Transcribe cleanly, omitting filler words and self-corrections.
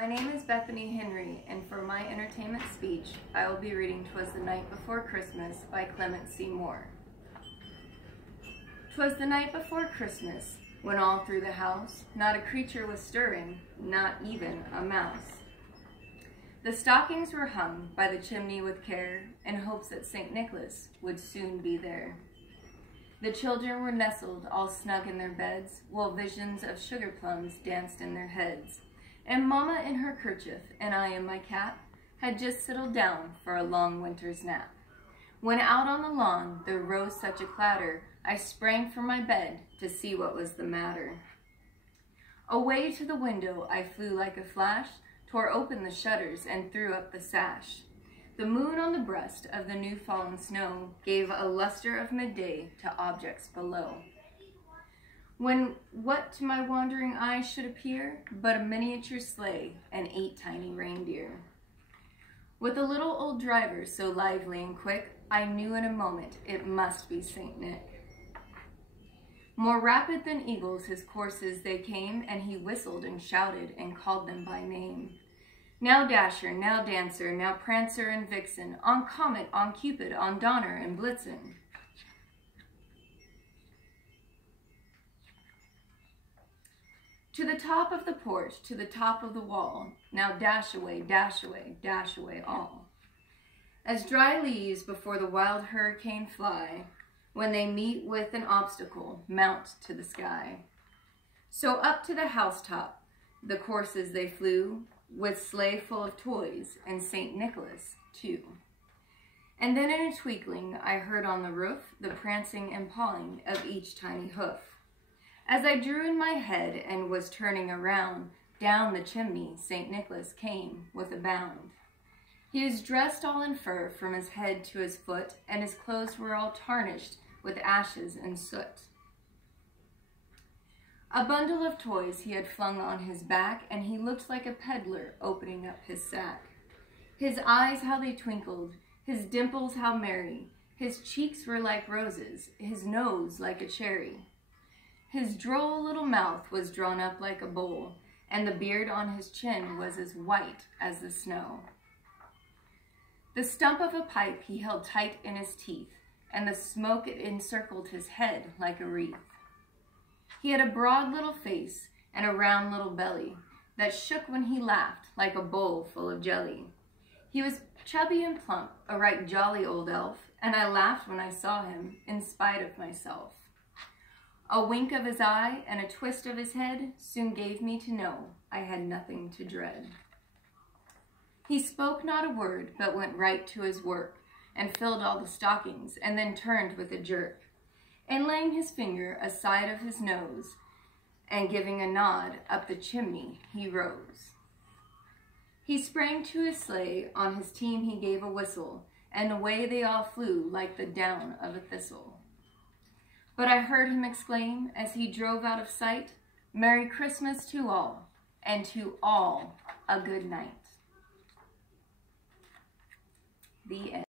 My name is Bethany Henry, and for my entertainment speech, I will be reading "'Twas the Night Before Christmas" by Clement C. Moore. 'Twas the night before Christmas, when all through the house not a creature was stirring, not even a mouse. The stockings were hung by the chimney with care, in hopes that St. Nicholas would soon be there. The children were nestled all snug in their beds, while visions of sugar plums danced in their heads. And Mamma in her kerchief, and I in my cap, had just settled down for a long winter's nap. When out on the lawn there rose such a clatter, I sprang from my bed to see what was the matter. Away to the window I flew like a flash, tore open the shutters and threw up the sash. The moon on the breast of the new fallen snow gave a luster of midday to objects below. When what to my wandering eyes should appear but a miniature sleigh and 8 tiny reindeer. With a little old driver so lively and quick, I knew in a moment it must be St. Nick. More rapid than eagles his courses they came, and he whistled and shouted and called them by name. Now Dasher, now Dancer, now Prancer and Vixen, on Comet, on Cupid, on Donner and Blitzen. To the top of the porch, to the top of the wall, now dash away, dash away, dash away all. As dry leaves before the wild hurricane fly, when they meet with an obstacle, mount to the sky. So up to the housetop, the courses they flew, with sleigh full of toys, and St. Nicholas too. And then in a twinkling, I heard on the roof the prancing and pawing of each tiny hoof. As I drew in my head and was turning around, down the chimney St. Nicholas came with a bound. He was dressed all in fur from his head to his foot, and his clothes were all tarnished with ashes and soot. A bundle of toys he had flung on his back, and he looked like a peddler opening up his sack. His eyes, how they twinkled, his dimples, how merry. His cheeks were like roses, his nose like a cherry. His droll little mouth was drawn up like a bowl, and the beard on his chin was as white as the snow. The stump of a pipe he held tight in his teeth, and the smoke it encircled his head like a wreath. He had a broad little face and a round little belly that shook when he laughed like a bowl full of jelly. He was chubby and plump, a right jolly old elf, and I laughed when I saw him in spite of myself. A wink of his eye and a twist of his head soon gave me to know I had nothing to dread. He spoke not a word, but went right to his work, and filled all the stockings, and then turned with a jerk, and laying his finger aside of his nose, and giving a nod up the chimney, he rose. He sprang to his sleigh, on his team he gave a whistle, and away they all flew like the down of a thistle. But I heard him exclaim, as he drove out of sight, "Merry Christmas to all, and to all a good night." The end.